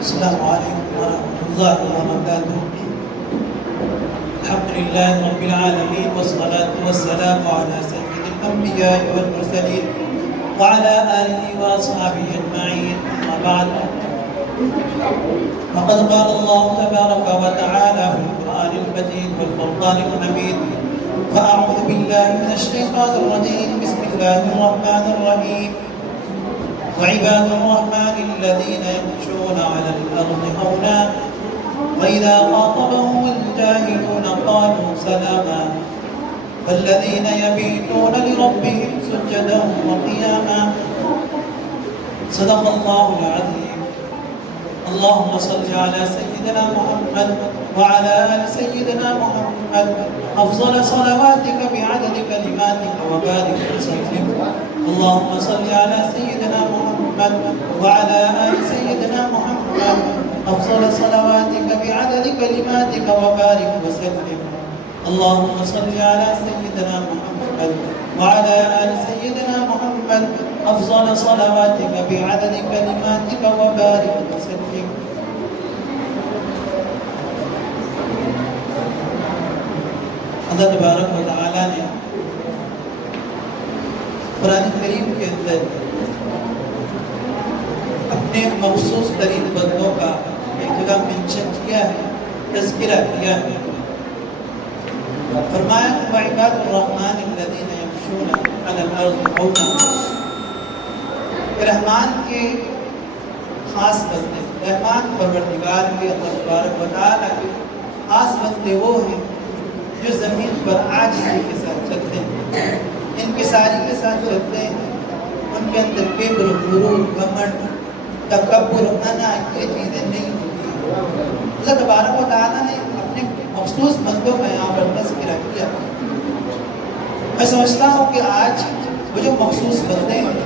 السلام عليكم ورحمة الله وبركاته. الحمد لله رب العالمين والصلاة والسلام على سيد الأنبياء والمرسلين وعلى آله وأصحابه أجمعين. أما بعد، فقد قال الله تبارك وتعالى في القرآن المجيد والفرقان الحميد: فأعوذ بالله من الشيطان الرجيم. بسم الله الرحمن الرحيم. وعباد الرحمن الذين يمشون على الأرض هونا وإذا خاطبهم الجاهلون قالوا سلاما والذين يبيتون لربهم سجدا وقياما. صدق الله العظيم. اللهم صل على سيدنا محمد وعلى آل سيدنا محمد أفضل صلواتك بعدد كلماتك وبارك وسلم. اللهم صل على سيدنا محمد وعلى آل سيدنا محمد أفضل صلواتك بعدد كلماتك وبارك وسلم. اللهم صل على سيدنا محمد وعلى آل سيدنا محمد أفضل صلواتك بعدد كلماتك وبارك وسلم. اللہ تبارک و تعالیٰ نے قرآن کریم کے اندر اپنے مخصوص ترین بندوں کا ایک جگہ منشن کیا ہے، تذکرہ کیا ہے. فرمایا وعباد الرحمن الذین یمشون علی الارض ہونا. رحمان کے خاص بندے، رحمان پروردگار کے اللہ تبارک و تعالیٰ کے خاص بندے وہ ہیں جو زمین پر عاجزی کے ساتھ چلتے ہیں، انکساری کے ساتھ چلتے ہیں. ان کے اندر کبر، غرور، گھمنڈ، تکبر، انا یہ چیزیں نہیں ہوتی ہیں. اللہ تبارک و تعالیٰ نے اپنے مخصوص بندوں کا یہاں پر تذکرہ کیا. میں سمجھتا ہوں کہ آج وہ جو مخصوص بندے ہیں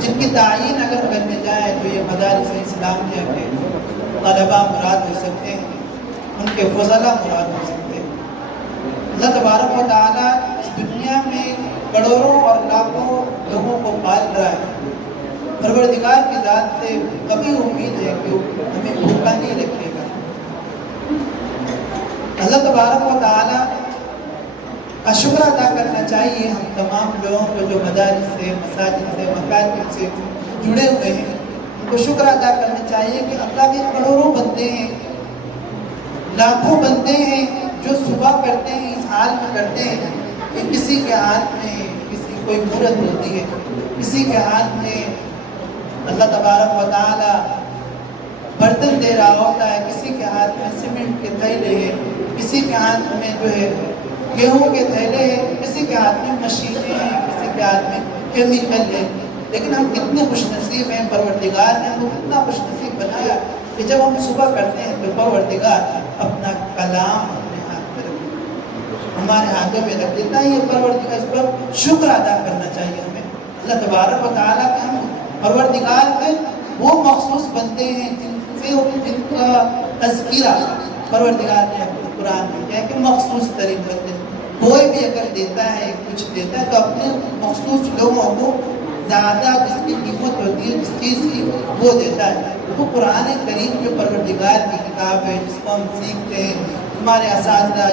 جن کی تعین اگر کرنے جائے تو یہ مدارس اسلامیہ کے طلباء مراد ہو سکتے ہیں، ان کے فضلاء مراد ہو سکتے ہیں. اللہ تبارک و تعالیٰ اس دنیا میں کروڑوں اور لاکھوں لوگوں کو پال رہا ہے. پروردگار کی ذات سے کبھی امید ہے کہ ہمیں بھوکا نہیں رکھے گا. اللہ تبارک و تعالیٰ کا شکر ادا کرنا چاہیے ہم تمام لوگوں کو جو مدارس سے، مساجد سے، مکاتب سے جڑے ہوئے ہیں. ان کو شکر ادا کرنا چاہیے کہ اللہ کے کروڑوں بندے ہیں، لاکھوں بندے ہیں جو صبح کرتے ہیں، اس حال میں کرتے ہیں کہ کسی کے ہاتھ میں کسی کوئی مورت ہوتی ہے، کسی کے ہاتھ میں اللہ تبارک و تعالیٰ برتن دے رہا ہوتا ہے، کسی کے ہاتھ میں سیمنٹ کے تھیلے ہیں، کسی کے ہاتھ میں جو ہے گیہوں کے تھیلے ہیں، کسی کے ہاتھ میں مشینیں ہیں، کسی کے ہاتھ میں کیمیکل ہے. لیکن ہم کتنے خوش نصیب ہیں، پروردگار نے ہم کو کتنا خوش نصیب بنایا کہ جب ہم صبح کرتے ہیں تو پروردگار اپنا کلام اپنے ہاتھ میں رکھ، ہمارے ہاتھوں میں رکھ دیتا ہے. یہ پروردگار، اس پر شکر ادا کرنا چاہیے ہمیں. اللہ تبارک و تعالیٰ کے ہم پروردگار کے وہ مخصوص بندے ہیں جن کا تذکرہ پروردگار نے اپنے قرآن میں کیا ہے کہ مخصوص ترین بندے. کوئی بھی اگر دیتا ہے کچھ دیتا ہے تو اپنے مخصوص لوگوں کو زیادہ جس کی قیمت ہوتی ہے، جس چیز کی وہ دیتا ہے. وہ قرآن کریم جو پروردگار کی کتاب ہے جس کو ہم سیکھتے ہیں، ہمارے اساتذہ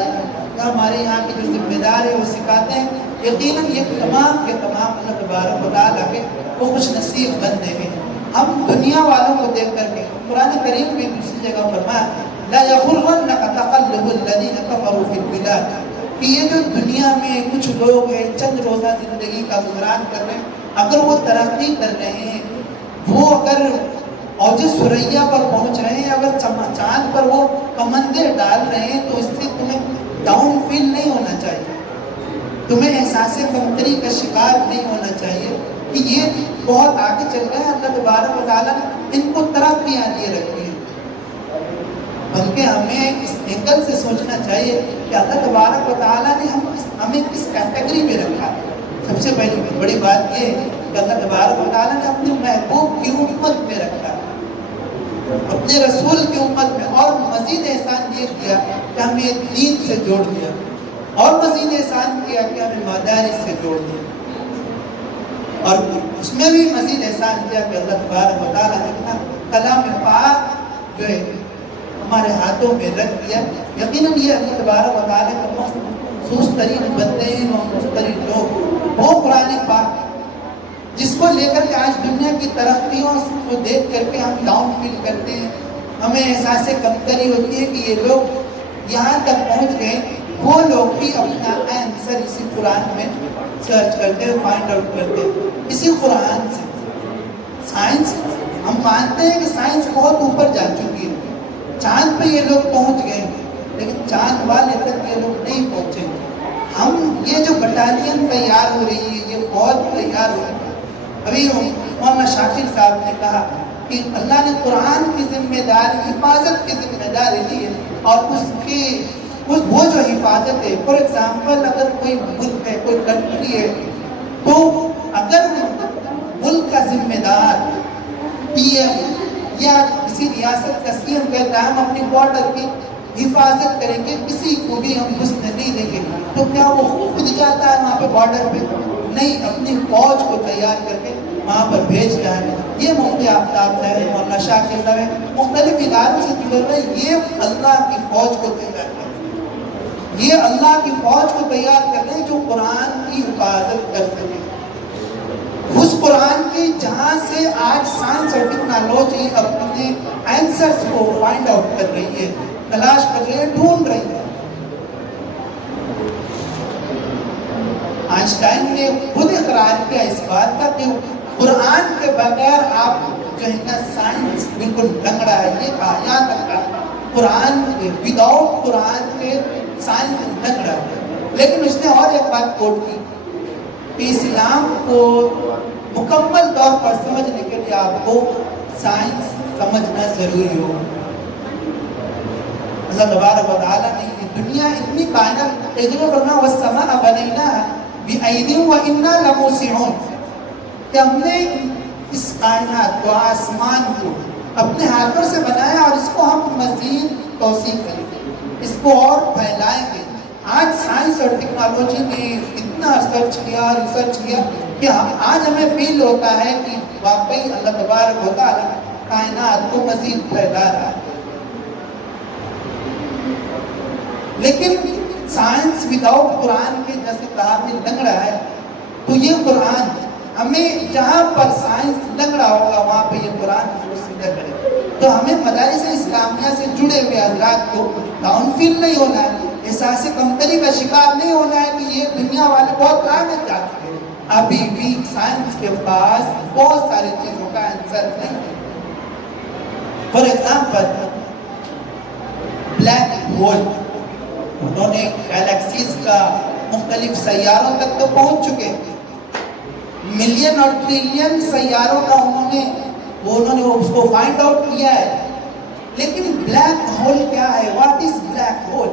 یا ہمارے یہاں کے جو ذمہ دار ہیں وہ سکھاتے ہیں. یقیناً یہ تمام کے تمام اللہ تبارک و تعالیٰ کے وہ خوش نصیب بندے ہیں. ہم دنیا والوں کو دیکھ کر کے قرآن کریم میں دوسری جگہ فرمایا لا یغرنک تقلب الذین کفروا فی البلاد، کہ یہ جو دنیا میں کچھ لوگ ہیں چند روزہ زندگی کا گزاران کر رہے ہیں، اگر وہ ترقی کر رہے ہیں، وہ اگر اوج ثریا پر پہنچ رہے ہیں، اگر چاند پر وہ کمندے ڈال رہے ہیں، تو اس سے تمہیں ڈاؤن فیل نہیں ہونا چاہیے، تمہیں احساس کمتری کا شکار نہیں ہونا چاہیے کہ یہ بہت آگے چل رہے ہیں. اللہ تبارک و تعالیٰ نے ان کو ترقیاں دیے رکھی ہیں. بلکہ ہمیں اس اینگل سے سوچنا چاہیے کہ اللہ تبارک و تعالیٰ نے ہمیں کس کیٹیگری میں رکھا. سب سے پہلی بڑی بات یہ ہے کہ اللہ تبارک و تعالیٰ نے اپنے محبوب کی امت میں رکھا، اپنے رسول کی امت میں. اور مزید احسان یہ کیا کہ ہمیں دین سے جوڑ دیا، اور مزید احسان کیا کہ ہمیں مدارس سے جوڑ دیا. اور اس میں بھی مزید احسان کیا کہ اللہ تبارک و تعالیٰ نے جو ہے ہمارے ہاتھوں میں رکھ دیا. یقیناً یہ اللہ تبارک و تعالیٰ کا مخصوص ترین بندے ہیں، مخصوص ترین لوگ. وہ قرآن پاک جس کو لے کر کے آج دنیا کی ترقیوں کو دیکھ کر کے ہم ڈاؤن فیل کرتے ہیں، ہمیں احساس کمتری ہوتی ہے کہ یہ لوگ یہاں تک پہنچ گئے. وہ لوگ بھی اپنا آنسر اسی قرآن میں سرچ کرتے ہیں، فائنڈ آؤٹ کرتے ہیں اسی قرآن سے. سائنس ہم مانتے ہیں کہ سائنس بہت اوپر جا چکی ہے، چاند پہ یہ لوگ پہنچ گئے، لیکن چاند والے تک یہ لوگ نہیں پہنچے. ہم یہ جو بٹالین تیار ہو رہی ہے، یہ فوج تیار ہو رہی ہے. ابھی مولانا شاکر صاحب نے کہا کہ اللہ نے قرآن کی ذمہ داری، حفاظت کی ذمہ داری لی ہے، اور اس کی وہ جو حفاظت ہے، فار ایگزامپل اگر کوئی ملک ہے، کوئی کنٹری ہے، تو اگر ملک کا ذمہ دار پی ایم یا کسی ریاست کا سی ایم کہتا ہے ہم اپنی بارڈر کی حفاظت کریں گے، کسی کو بھی ہم گھسنے نہیں دیں گے، تو کیا وہ خود جاتا ہے وہاں پہ بارڈر پہ؟ نہیں، اپنی فوج کو تیار کر کے وہاں پر بھیجتا ہے. یہ مفتی آفتاب ہے، مولانا شاکر صاحب ہے، مختلف اداروں سے جڑے ہوئے، یہ اللہ کی فوج کو تیار کر رہے ہیں، یہ اللہ کی فوج کو تیار کر رہے ہیں جو قرآن کی حفاظت کر سکے. اس قرآن کی جہاں سے آج سائنس اور ٹیکنالوجی اپنے آنسرز کو فائنڈ آؤٹ کر رہی ہے، تلاش کر رہی ہے، ڈھونڈ رہی ہے. آئنسٹائن نے خود اقرار کیا اس بات کا کہ قرآن کے بغیر آپ جو ہے نا سائنس بالکل لنگڑا ہے. یہ کہا یہاں تک کہا قرآن وداؤٹ قرآن کے سائنس لنگڑا ہے. لیکن اس نے اور ایک بات کوٹ کی کہ اسلام کو مکمل طور پر سمجھنے کے لیے آپ کو سائنس سمجھنا ضروری ہو. اللہ تبارک و تعالیٰ نے یہ دنیا اتنی کائنات فرمایا والسماء بنیناها بأیدی وإنا لموسعون، کہ ہم نے اس کائنات کو، آسمان کو اپنے ہاتھوں سے بنایا اور اس کو ہم مزید توسیع کریں گے، اس کو اور پھیلائیں گے. آج سائنس اور ٹیکنالوجی نے اتنا سرچ کیا، ریسرچ کیا کہ آج ہمیں فیل ہوتا ہے کہ واقعی اللہ تبارک و تعالیٰ کائنات کو مزید پھیلا رہا ہے. لیکن سائنس وداؤٹ قرآن کے جیسے کہا میں لنگڑا ہے، تو یہ قرآن ہمیں جہاں پر سائنس لنگڑا ہوگا وہاں پہ یہ قرآن کو سیدھا کرے. تو ہمیں مدارس اسلامیہ سے جڑے ہوئے حضرات کو ڈاؤن فیل نہیں ہونا ہے، احساس کمتری کا شکار نہیں ہونا ہے کہ یہ دنیا والے بہت آگے جا چکے ہیں. ابھی بھی سائنس کے پاس بہت ساری چیزوں کا آنسر نہیں ہے. فار ایگزامپل بلیک ہول، انہوں نے گیلیکسیز کا مختلف سیاروں تک تو پہنچ چکے، ملین اور ٹریلین سیاروں کا انہوں نے اس کو فائنڈ آؤٹ کیا ہے. لیکن بلیک ہول کیا ہے، واٹ از بلیک ہول،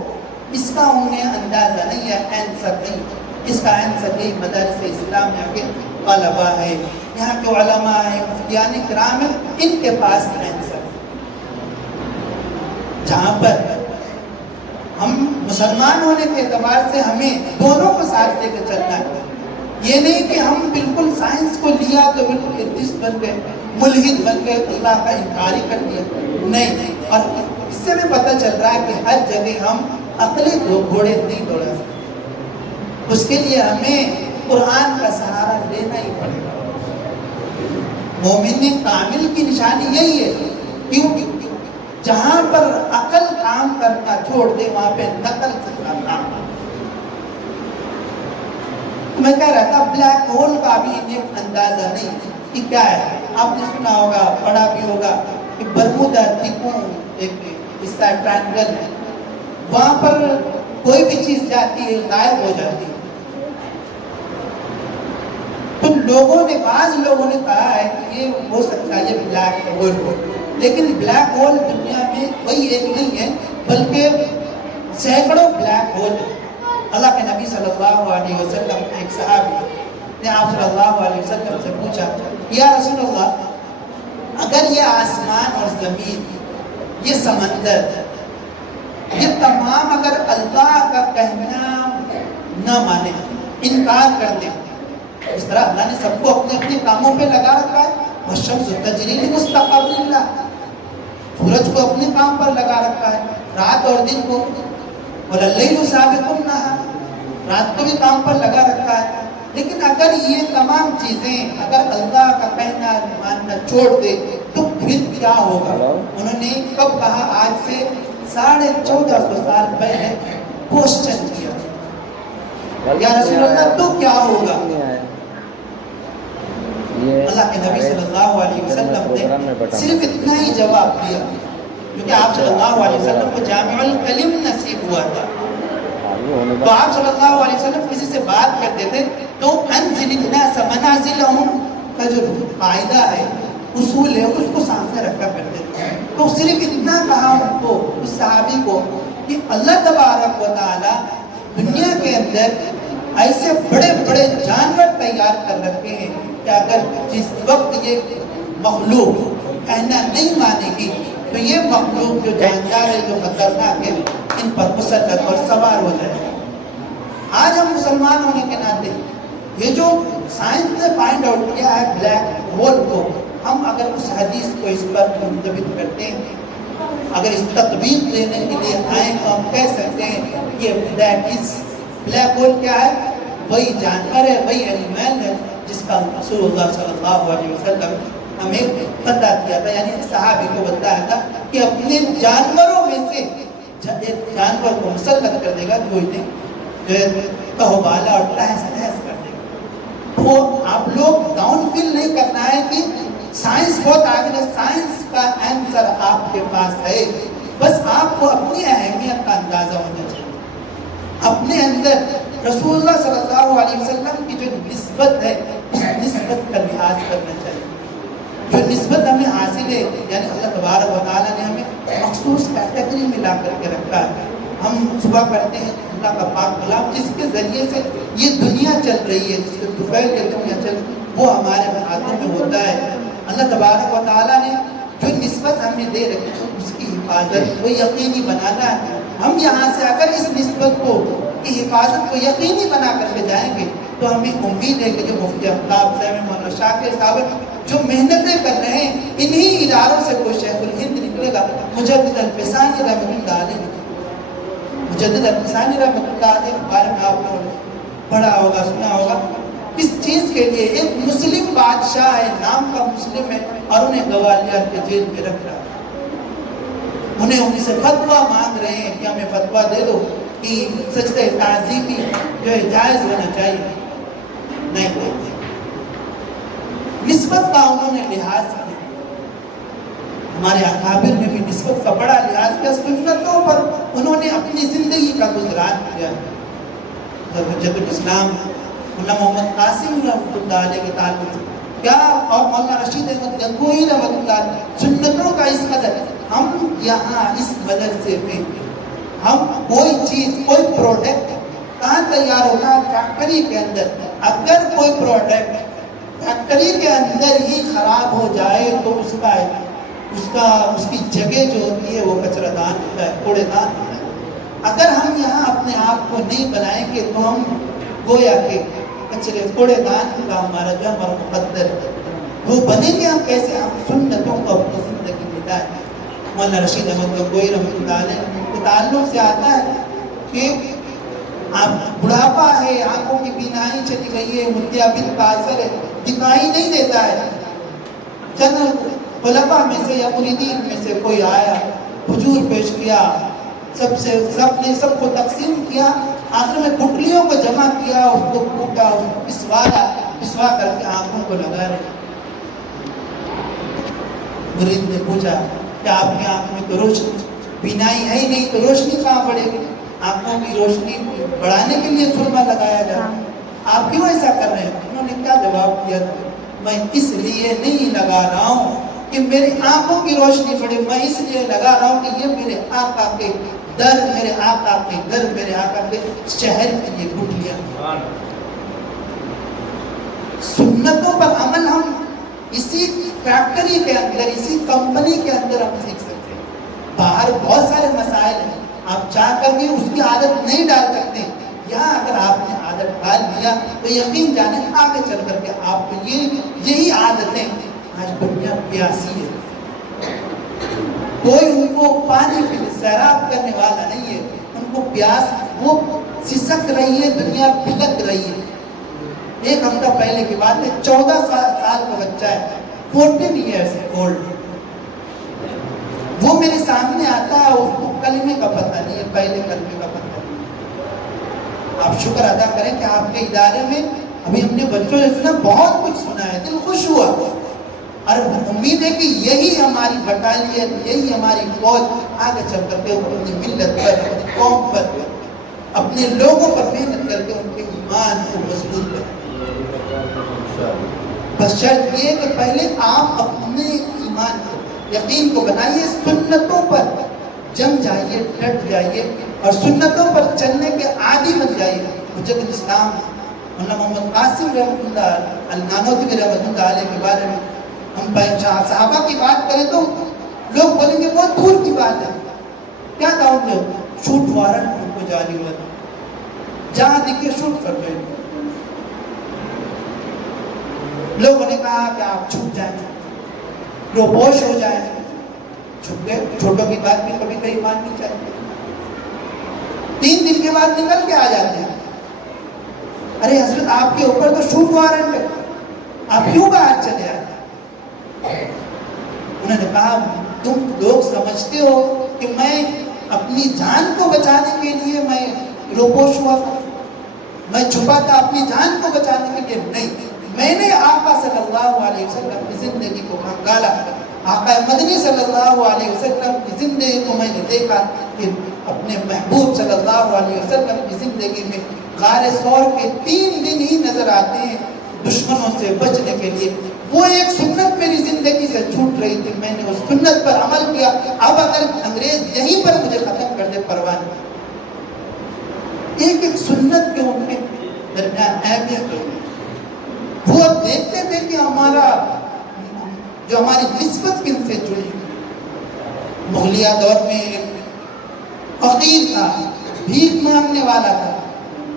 اس کا انہیں اندازہ نہیں ہے، آنسر نہیں. اس کا آنسر یہی مدارس اسلامیہ کے طلباء ہے، یہاں کے علماء ہیں، مفتیان کرام ہیں، ان کے پاس آنسر. جہاں پر ہم مسلمان ہونے کے اعتبار سے ہمیں دونوں کو ساتھ لے کے چلنا ہے. یہ نہیں کہ ہم بالکل سائنس کو لیا تو بالکل ایتھیسٹ بن گئے، ملحد بن گئے، اللہ کا انکار ہی کر دیا. نہیں، اور اس سے بھی پتہ چل رہا ہے کہ ہر جگہ ہم عقلی گھوڑے نہیں دوڑا سکتے. اس کے لیے ہمیں قرآن کا سہارا لینا ہی پڑے گا. مومن کامل کی نشانی یہی ہے، کیوں؟ جہاں پر عقل کام کرنا چھوڑ دے وہاں پہ نقل سے کام. میں کہہ رہا تھا بلیک ہول کا بھی انہیں اندازہ نہیں کہ کیا ہے. آپ نے سنا ہوگا، پڑھا بھی ہوگا کہ برمودا ٹریپنگل ایک حصہ ٹرائنگل ہے، وہاں پر کوئی بھی چیز جاتی ہے غائب ہو جاتی ہے. تو بعض لوگوں نے کہا ہے کہ یہ ہو سکتا ہے یہ بلیک ہول ہو. لیکن بلیک ہول دنیا میں کوئی ایک نہیں ہے بلکہ سینکڑوں بلیک ہول ہیں. اللہ کے نبی صلی اللہ علیہ وسلم ایک صحابی نے آپ صلی اللہ علیہ وسلم سے پوچھا، یا رسول اللہ، اگر یہ آسمان اور زمین، یہ سمندر، یہ تمام اگر اللہ کا کہنا نہ مانے، انکار کر دیں، اس طرح اللہ نے سب کو اپنے اپنے کاموں پہ لگا رکھا ہے، والشمس تجری لمستقر لہا، سورج کو اپنے کام پر لگا رکھا ہے، رات اور دن کو، وَاللَّيْلُ سَابِقُ النَّهَارِ، رات کو بھی کام پر لگا رکھا ہے۔ لیکن اگر یہ تمام چیزیں اگر اللہ کا کہنا ماننا چھوڑ دے تو پھر کیا ہوگا؟ انہوں نے کب کہا؟ آج سے 1450 سال پہلے کوشچن کیا، یا رسول اللہ تو کیا ہوگا؟ اللہ کے نبی صلی اللہ علیہ وسلم نے صرف اتنا ہی جواب دیا، کیونکہ آپ صلی اللہ علیہ وسلم کو جامع الکلم نصیب ہوا تھا، تو آپ صلی اللہ علیہ وسلم کسی سے بات کرتے تھے تو انزل الناس منازلہم کا جو قاعدہ ہے، اصول ہے، اس کو سامنے رکھا کرتے تھے۔ تو صرف اتنا کہا ان کو، اس صحابی کو، کہ اللہ تبارک و تعالی دنیا کے اندر ایسے بڑے بڑے جانور تیار کر رکھے ہیں کہ اگر جس وقت یہ مخلوق کہنا نہیں مانے گی تو یہ مخلوق جو جاندار ہے، جو خطرناک ہے، ان پر مسلط اور سوار ہو جائے۔ آج ہم مسلمان ہونے کے ناطے یہ جو سائنس نے فائنڈ آؤٹ کیا ہے بلیک ہول کو، ہم اگر اس حدیث کو اس پر منضبط کرتے ہیں، اگر اس تطبیق دینے کے لیے آئیں تو ہم کہہ سکتے ہیں یہ بلیک ہول کیا ہے؟ وہی جانور ہے، وہی اینیمل ہے جس کا رسول اللہ صلی اللہ علیہ وسلم ہمیں بتا دیا تھا، یعنی صحابی کو بتایا تھا کہ اپنے جانوروں میں سے ایک جانور کو مسلط کر دے گا جو انہیں کہوبالا اور تہس نہس کر دے گا۔ وہ آپ لوگ ڈاؤن فیل نہیں کرنا ہے کہ سائنس بہت آگے ہے، سائنس کا آنسر آپ کے پاس ہے، بس آپ کو اپنی اہمیت کا اندازہ ہونا چاہیے۔ اپنے اندر رسول اللہ صلی اللہ علیہ وسلم کی جو نسبت ہے اس نسبت کا لحاظ کرنا چاہیے، جو نسبت ہمیں حاصل ہے، یعنی اللہ تبارک و تعالیٰ نے ہمیں مخصوص کیٹیگری میں لا کر کے رکھا ہے۔ ہم صبح کرتے ہیں اللہ کا پاک کلام جس کے ذریعے سے یہ دنیا چل رہی ہے، جس کے طفیل کے دنیا چل، وہ ہمارے ہاتھوں میں ہوتا ہے۔ اللہ تبارک و تعالیٰ نے جو نسبت ہمیں دے رکھی ہے اس کی حفاظت کو یقینی بنانا ہے۔ ہم یہاں سے اگر اس نسبت کو کی حفاظت کو یقینی بنا کر کے جائیں گے تو ہمیں امید ہے کہ جو مفتی آفتاب صاحب، مولانا شاکر صاحب جو محنتیں کر رہے ہیں، انہی اداروں سے کوئی شیخ الہند نکلے گا۔ مجدد الفسانی رحمۃ اللہ علیہ، مجدد الفسانی رحمۃ اللہ علیہ کے بارے میں آپ نے پڑھا ہوگا، سنا ہوگا۔ اس چیز کے لیے ایک مسلم بادشاہ ہے، نام کا مسلم ہے، اور انہیں گوالیار کے جیل میں رکھ رہا ہے۔ انہیں ان سے فتویٰ مانگ رہے ہیں کہ ہمیں فتویٰ دے دو کہ سجدہ تعظیمی جو ہے جائز ہونا چاہیے، نہیں کہتے۔ نسبت کا انہوں نے لحاظ کیا، ہمارے اکابر نے بھی نسبت کا بڑا لحاظ کیا، سنتوں پر انہوں نے اپنی زندگی کا گزران کیا۔ حجت الاسلام مولانا محمد قاسم رحمۃ اللہ علیہ کے تعلق سے کیا، اور مولانا رشید احمد گنگوہی رحمۃ اللہ علیہ، سنتوں کا اس قدر ہم یہاں اس مدرسے میں ہم کوئی چیز، کوئی پروڈکٹ کہاں تیار ہوتا ہے؟ فیکٹری کے اندر۔ اگر کوئی پروڈکٹ فیکٹری کے اندر ہی خراب ہو جائے تو اس کی جگہ جو ہوتی ہے وہ کچرا دان ہوتا ہے، کوڑے دان ہوتا ہے۔ اگر ہم یہاں اپنے آپ کو نہیں بنائیں گے تو ہم گویا کہ کچرے کوڑے دان کا ہمارا جو ہمارا مقدر ہے وہ بنیں گے ہم کیسے؟ ہم سنتوں کو اپنی زندگی میں لائیں۔ مولانا رشید احمد گنگوہی رحمۃ اللہ علیہ کے تعلق سے آتا ہے کہ بڑھاپا ہے، آنکھوں کی بینائی چلی گئی ہے، متیابت کا اثر ہے، دکھائی نہیں دیتا ہے۔ چند خلفاء میں سے یا مریدین میں سے کوئی آیا، حضور پیش کیا، سب نے سب کو تقسیم کیا، آخر میں گٹلیوں کو جمع کیا، اس کو کوٹا، اس کو پسوا کر کے آنکھوں کو لگا رہے۔ مرید نے پوچھا کہ آپ کی آنکھ میں تو روشنی بینائی ہے ہی نہیں، تو روشنی کہاں پڑے گی؟ آنکھوں کی روشنی بڑھانے کے لیے سرما لگایا جائے، آپ کیوں ایسا کر رہے ہیں؟ انہوں نے کیا جواب دیا؟ میں اس لیے نہیں لگا رہا ہوں کہ میری آنکھوں کی روشنی بڑھے، میں اس لیے لگا رہا ہوں کہ یہ میرے آقا کے در، میرے آقا کے گھر، میرے آقا کے شہر کی یہ گٹلیاں۔ سنتوں پر عمل ہم اسی فیکٹری کے اندر، اسی کمپنی کے اندر ہم سیکھ سکتے ہیں۔ باہر بہت سارے مسائل ہیں، آپ چاہ کر بھی اس کی عادت نہیں ڈال سکتے۔ یہاں اگر آپ نے عادت ڈال دیا تو یقین جانے آگے چل کر کے آپ کو یہی عادتیں، آج دنیا پیاسی ہے، کوئی ان کو پانی کے لیے سیراب کرنے والا نہیں ہے. ان کو پیاس، وہ سسک رہی ہے، دنیا بلک رہی ہے. ایک ہفتہ پہلے کی بات ہے، 14 سال کا بچہ ہے، 14 ایئرس اولڈ. وہ میرے سامنے آتا ہے، اس کو کلمے کا پتہ نہیں ہے، پہلے کلمے کا پتہ نہیں. آپ شکر ادا کریں کہ آپ کے ادارے میں ابھی ہم نے بچوں سے سنا، بہت کچھ سنا ہے، دل خوش ہوا. اور امید ہے کہ یہی ہماری بٹالین، یہی ہماری فوج آگے چل کر کے اپنی ملت پر، اپنی قوم پر، اپنے لوگوں پر محنت کر کے ان کے ایمان کو مضبوط کرے. بس شرط یہ کہ پہلے آپ اپنے ایمان کو، یقین کو بنائیے، سنتوں پر جم جائیے، ڈٹ جائیے اور سنتوں پر چلنے کے عادی بن جائیے. حجت الاسلام مولانا محمد قاسم رحمۃ اللہ النانوتوی رحمۃ اللہ علیہ کے بارے میں ہم صحابہ کی بات کریں تو لوگ بولیں گے بہت دور کی بات ہے. کیا تھا ان کو؟ شوٹ وارنٹ ان کو جاری ہوا تھا، جہاں دکھے شوٹ کر دیں. لوگوں نے کہا کہ آپ چھپ جائیں، روپوش ہو جائیں. چھپ گئے. چھوٹوں کی بات بھی کبھی کہیں ماننی چاہیے. 3 دن کے بعد نکل کے آ جاتے ہیں. ارے حضرت آپ کے اوپر تو شوٹ وارنٹ ہے، آپ کیوں باہر چلے آئے؟ انہوں نے کہا تم لوگ سمجھتے ہو کہ میں اپنی جان کو بچانے کے لیے میں روپوش ہوا تھا، میں چھپا تھا اپنی جان کو بچانے کے لیے؟ نہیں، میں نے آقا صلی اللہ علیہ وسلم کی زندگی کو کھنگالا. آقا مدنی صلی اللہ علیہ وسلم کی زندگی کو میں نے دیکھا کہ اپنے محبوب صلی اللہ علیہ وسلم کی زندگی میں غار ثور کے 3 دن ہی نظر آتے ہیں دشمنوں سے بچنے کے لیے. وہ ایک سنت میری زندگی سے چھوٹ رہی تھی، میں نے اس سنت پر عمل کیا. اب اگر انگریز یہیں پر مجھے ختم کر دے پرواہ نہیں. ایک ایک سنت کے ان کے درمیان اہمیت ہے. وہ دیکھتے تھے کہ جو ہماری نسبت کن سے جڑی. مغلیہ دور میں ایک فقیر تھا، بھیک مانگنے والا تھا،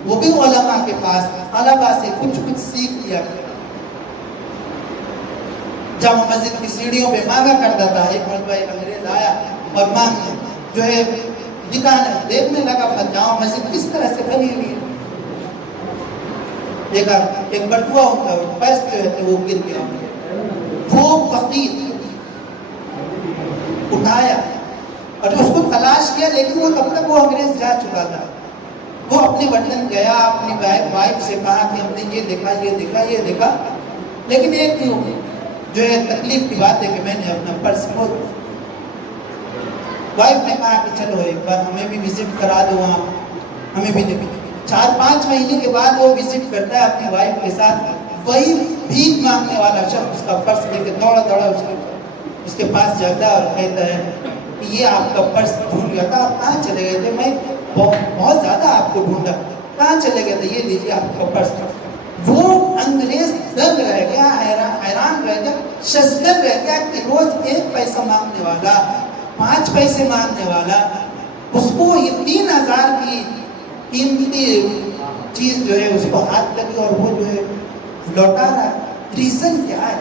وہ بھی علماء کے پاس طلباء سے کچھ سیکھ لیا. جامع مسجد کی سیڑھیوں پہ مانگا کرتا تھا. ایک مرتبہ ایک انگریز آیا اور مانگ جو ہے دکھانے دیکھنے لگا جامع مسجد کس طرح سے بنی ہوئی ہے. دیکھا ایک بٹوا ہوتا ہے، پیس جو ہے وہ گر گیا. وہ فقیر اٹھایا اور اس کو تلاش کیا، لیکن وہ تب تک وہ انگریز جا چکا تھا. وہ اپنے وطن گیا، اپنی وائف سے کہا کہ ہم نے یہ دیکھا. لیکن ایک جو ہے تکلیف کی بات ہے کہ میں نے اپنا پرس کھو دیا. وائف نے کہا کہ چلو ایک بار ہمیں بھی وزٹ کرا دو وہاں، ہمیں بھی دیکھیں. 4-5 مہینے کے بعد وہ وزٹ کرتا ہے اپنی وائف کے ساتھ. وہی بھیک مانگنے والا شخص اس کا پرس لے کے دوڑا اس کے پاس جاتا ہے اور کہتا ہے کہ یہ آپ کا پرس ڈھونڈ گیا تھا، آپ کہاں چلے گئے تھے؟ میں بہت زیادہ آپ کو ڈھونڈا، کہاں چلے گئے تھے؟ یہ لیجیے آپ کا پرس. وہ انگریز دنگ رہ گیا، حیران رہ گیا، ششدر رہ گیا کہ روز 1 پیسہ مانگنے والا، 5 پیسے مانگنے والا، اس کو یہ 3000 کی قیمتی چیز جو ہے اس کو ہاتھ لگی اور وہ جو ہے لوٹا رہا. ریزن کیا ہے؟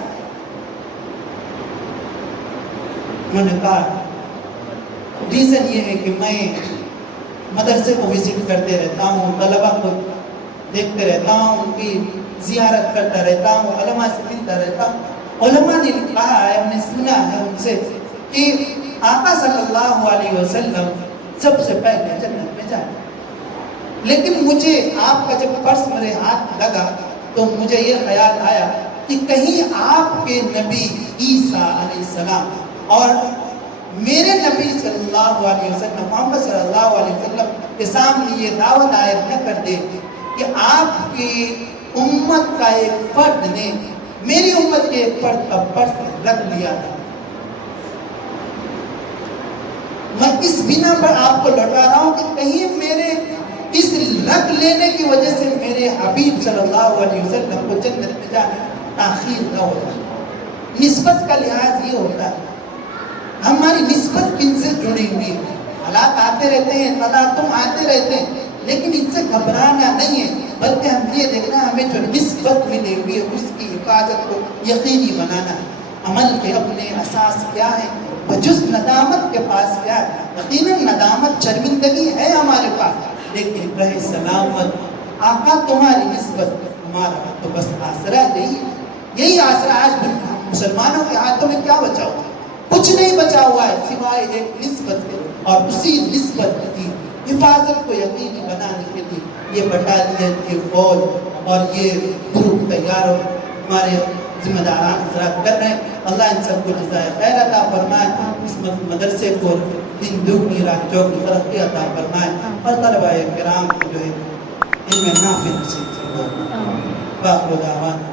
میں نے کہا ریزن یہ ہے کہ میں مدرسے کو وزٹ کرتے رہتا ہوں، طلبا کو دیکھتے رہتا ہوں، ان کی زیارت کرتا رہتا ہوں، علماء سے ملتا رہتا ہوں. علماء نے کہا ہے، ہم نے سنا ہے ان سے کہ آقا صلی اللہ علیہ وسلم سب سے پہلے جنت میں جائیں. لیکن مجھے آپ کا جب پرس میرے ہاتھ لگا تو مجھے یہ خیال آیا کہ کہیں آپ کے نبی عیسیٰ علیہ السلام اور میرے نبی صلی اللہ علیہ وسلم محمد صلی اللہ علیہ وسلم کے سامنے یہ دعوت عائد نہ کر دے کہ آپ کی امت کا ایک فرد نے میری امت کے ایک فرد کا پرس رکھ لیا تھا. میں اس بنا پر آپ کو لوٹا رہا ہوں کہ کہیں میرے اس رکھ لینے کی وجہ سے میرے حبیب صلی اللہ علیہ وسلم کو جنت میں جانے تاخیر نہ ہو جائے. نسبت کا لحاظ یہ ہوتا ہے، ہماری نسبت کن سے جڑی ہوئی ہے. حالات آتے رہتے ہیں، تم آتے رہتے ہیں، لیکن اس سے گھبرانا نہیں ہے، بلکہ ہم یہ دیکھنا ہمیں جو نسبت ملی ہوئی ہے اس کی حفاظت کو یقینی بنانا ہے. عمل کے اپنے اساس کیا ہے، بجز ندامت کے پاس کیا ہے؟ یقیناً ندامت شرمندگی ہے ہمارے پاس، لیکن رہے سلامت آقا تمہاری نسبت، ہمارا تو بس آسرا یہی آسرا۔ آج مسلمانوں کے ہاتھوں میں کیا بچا ہوا ہے؟ کچھ نہیں بچا ہوا ہے سوائے ایک نسبت کے، اور اسی نسبت کی حفاظت کو یقینی بنانے کے لیے یہ بٹالین، یہ فوج اور یہ گروپ تیار ہو، ہمارے ذمہ داران حضرات کر رہے ہیں۔ اللہ ان سب کو جزائے خیر عطا فرمائے، اس مدرسے کو دن دگنی رات چوگنی ترقی عطا فرمائے، اور طلبہ کرام کو جو ہے علم نافع نصیب فرمائے۔ باخر دعوانا